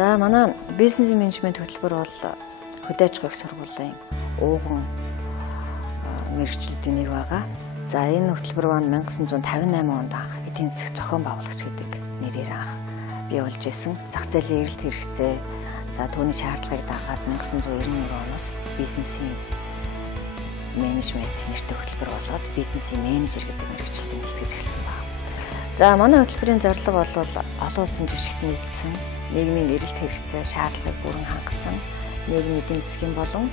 За манай бизнес менежмент хөтөлбөр бол хөдөө аж ахуйн сургуулийн ууган мэргэжлүүдийн нэг байгаа. За энэ хөтөлбөр маань 1958 онд анх эдийн засаг зохион байгуулагч гэдэг нэрээр анх бий болж исэн. Зах зээлийн эрэлт хэрэгцээ, за түүний шаардлагыг дагаад 1991 оноос бизнесийн менежмент нэртэй хөтөлбөр болоод бизнесийн менежер гэдэг мэргэжилтийг бэлтгэж эхэлсэн байна. За манай хөтөлбөрийн зорилго бол олон улсын жишгт нийцсэн нийгмийн эрэлт хэрэгцээ шаардлагыг бүрэн хангасан нийгмийн эдийн засгийн болон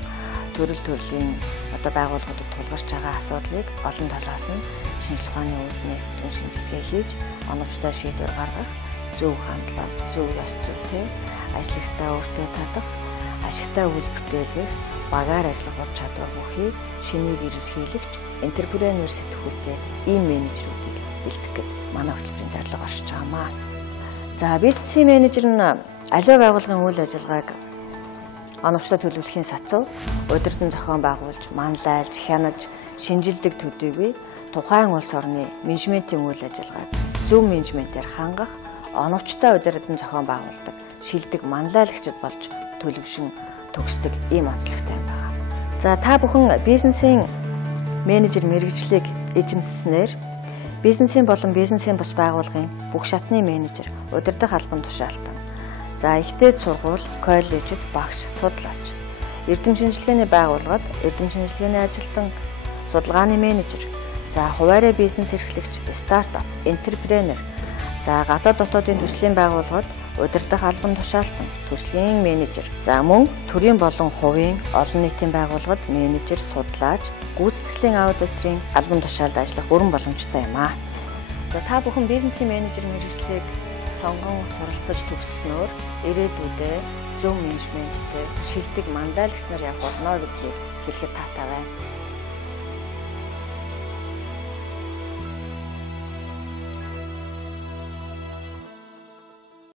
төрөл төрлийн байгууллагуудад тулгарч байгаа асуудлыг олон талаас нь шинжлэх ухааны үүднээс шинжилгээ хийж оновчтой шийдвэр гаргах, зөв хандлага, зөв ёс зүйтэй, ажиглагчдаа өөртөө татах, ашигтай үйл бүтээлгэх, багаар ажиллах ур чадвар бүхий шинийг эрэлхийлэгч, энтерпренeur сэтгүүлтэй ийм менежерүүдийг бэлтгэх гэдэг манай хөтөлбөрийн зорилго оршиж байгаамаа. За бизнесийн менежер нь аливаа байгууллагын үйл ажиллагааг оновчтой төлөвлөхийн сацуу, удирдан зохион байгуулж, манлайлж, хянаж, шинжилдэг төдийгүй тухайн улс орны менежментийн үйл ажиллагааг зөв менежментээр хангах, оновчтой удирдан зохион байгуулдаг, шилдэг манлайлагчд болж төлөвшин төгсдөг ийм онцлогтой юм байна. За та бүхэн бизнесийн менежер мэргэжлийг эзэмсснээр бизнесийн болон бизнесийн бус байгууллагын бүх шатны менежер, удирдах албан тушаалтан, за ихтэй сургууль, коллежид багш, судлаач, эрдэм шинжилгээний байгууллагад эрдэм шинжилгээний ажилтан, судалгааны менежер, за хуваарай бизнес эрхлэгч, стартап, энтерпренeur, за гадаад дотоодын төслийн байгууллагад удирдах албан тушаалтан, төслийн менежер, за мөн төрийн болон хувийн олон нийтийн байгууллагад менежер, судлаач, гүйцэтгэлийн аудиторын албан тушаалд ажиллах бүрэн боломжтой юм аа. За та бүхэн бизнесийн менежер мэргэжлийг сонгон суралцаж төгсснөөр ирээдүйдээ зөв менежменттэй шилдэг манлайлагч нар явах болно гэдгийг хэлэхэд таатай байна.